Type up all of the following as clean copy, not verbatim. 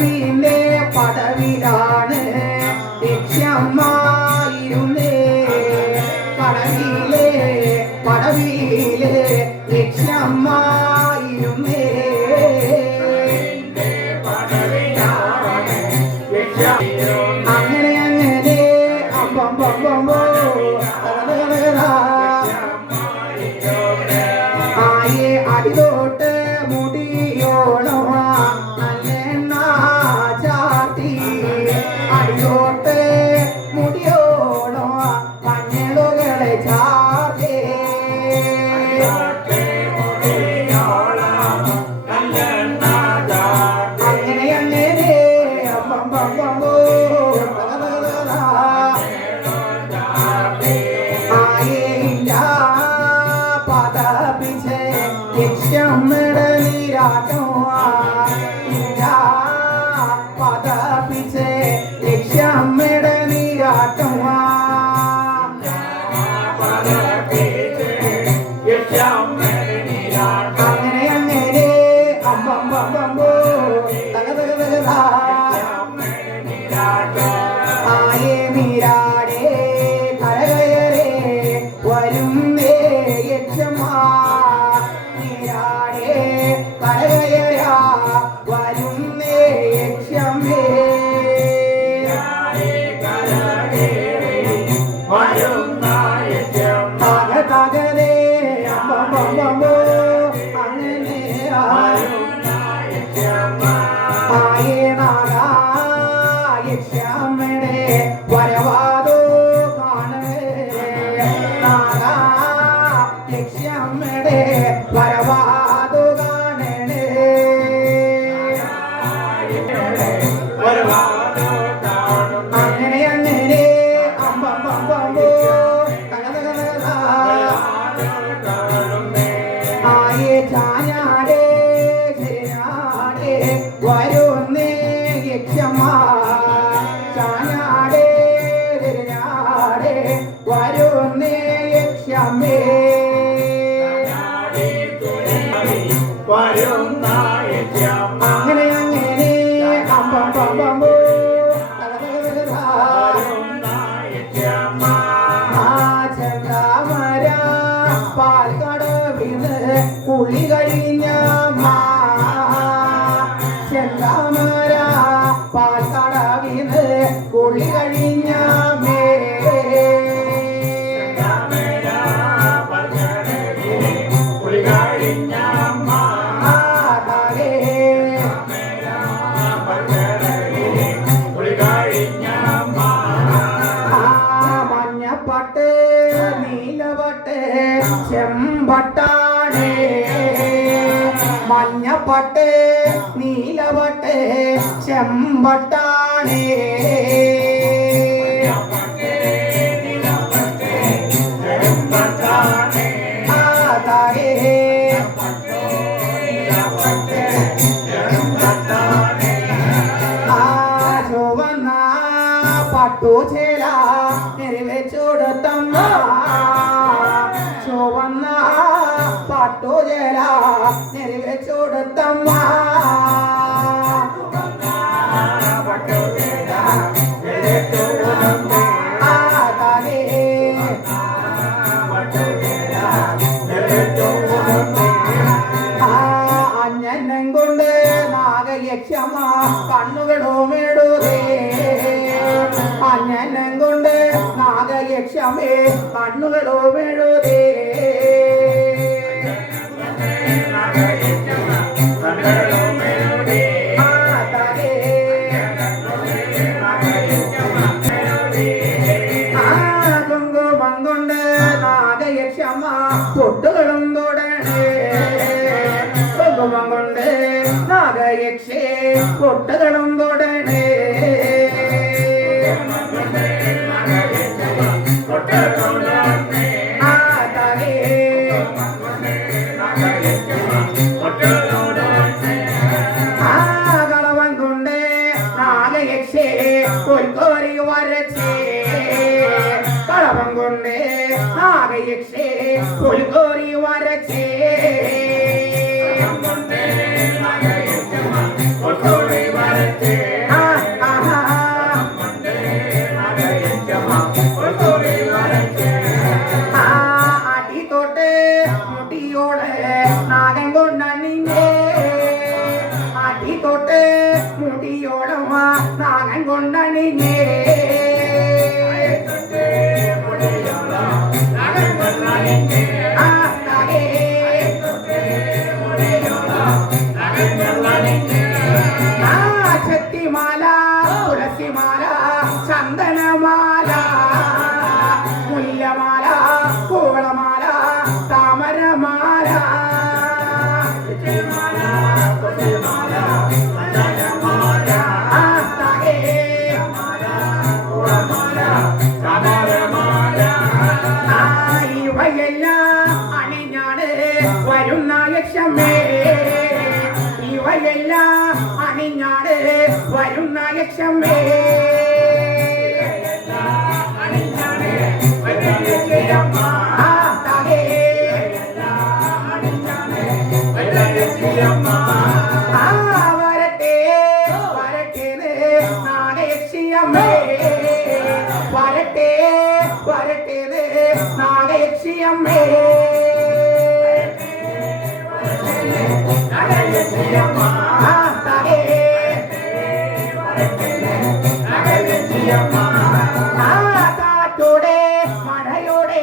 പടവിലെ പടവിലാണ് യക്ഷമായിരുന്നേ പടവിലെ പടവിലെ യക്ഷമായിരുന്നേ അങ്ങനെ അങ്ങനെ ആയെ അടിതോട്ട് മുടിയോണോ നല്ല ചാത്തി അടിതോട്ട് മുടിയോണോ മഞ്ഞളുകളെ ചാത്തേ അങ്ങനെ അങ്ങനെ യക്ഷമ്മയുടെ നീരാട്ടോ പതപ്പിച്ച് യക്ഷമ്മയുടെ നീരാട്ടോ അങ്ങനെ അങ്ങനെ അമ്പമ്പോ ആയേ നീരാടേ കരകയറേ വരും യക്ഷമാ കരകയരാ വരുന്നേ യക്ഷമേ തകതകരേ അമ്പമ്പോ അങ്ങനെ ആയേ നാഗാ യക്ഷമ്മയുടെ വരവാതോ കാണവേ നാഗാ യക്ഷമ്മയുടെ വരവാതോ കാണണേ അങ്ങനെ അങ്ങനെ അമ്പമ്പോ ആയേ ചാഞ്ഞാടേ ചെരിഞ്ഞാടേ വരുന്നേ യക്ഷമാ ചാഞ്ഞാടേ ചെരിഞ്ഞാടേ വരുന്നേ യക്ഷമേ അങ്ങനെ അങ്ങനെ അമ്പമ്പോ ചന്ദ്രാമര പാൽക്കടവിന് കുളി കഴിഞ്ഞ ചന്ദ്രാമര പാൽക്കടവിന് കുളി കഴിഞ്ഞ മഞ്ഞപ്പട്ട് നീലവട്ട് ചെമ്പട്ടാണേ മഞ്ഞപ്പട്ട് നീലവട്ട് ചെമ്പട്ടാണേ പട്ടുചേല നെറിവേച്ചോടത്തമ്മ ചുവന്ന പട്ടുചേല നെറിവേച്ചോടത്തമ്മ അഞ്ഞനം കൊണ്ട് നാഗയക്ഷമ കണ്ണുകളോ മേടുതേ അഞ്ഞനം കൊണ്ട് നാഗയക്ഷമേ കണ്ണുകളോ മേടുതേ കുങ്കുമം കൊണ്ട് നാഗയക്ഷമ പൊട്ടുകളും തൊടണേ കുങ്കുമം കൊണ്ട് നാഗയക്ഷേ പൊട്ടുകളും തൊടണേ കളവൻ കൊണ്ട് നാഗയക്ഷേ പൊൽക്കോരി വരച്ചേ കളവൻ കൊണ്ട് നാഗയക്ഷേ പൊൽക്കോരി വരച്ചേ What കൊണ്ടണിഞ്ഞേ ചെത്തിമാല തുളസിമാല ചന്ദനമാല മുല്ലമാല കൂവളമാല താമരമാല ഇവയെല്ലാം അണിഞ്ഞാണ് വരുന്ന യക്ഷമേ ഇവയെല്ലാം അണിഞ്ഞാണ് വരുന്ന യക്ഷമേ വരട്ടെ വരട്ടെ നാഗയക്ഷിയമ്മേ വരട്ടെ വരട്ടെ നാഗയക്ഷിയമ്മേ കാറ്റോടെ മഴയോടെ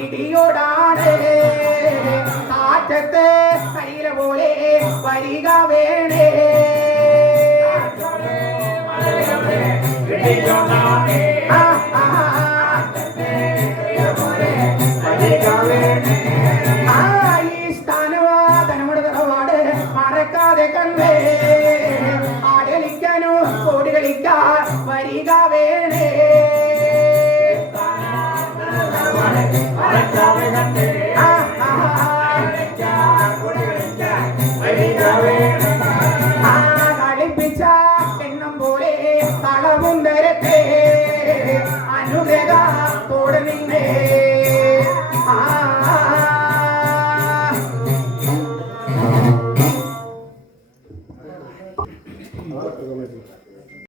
ഇടിയോടാണ് കാറ്റത്ത് കയ്യില പോലെ വരിക വേണേ ഈ സ്ഥാനവാ തനമുടെ തറവാട് മറക്കാതെ കണ്ടേ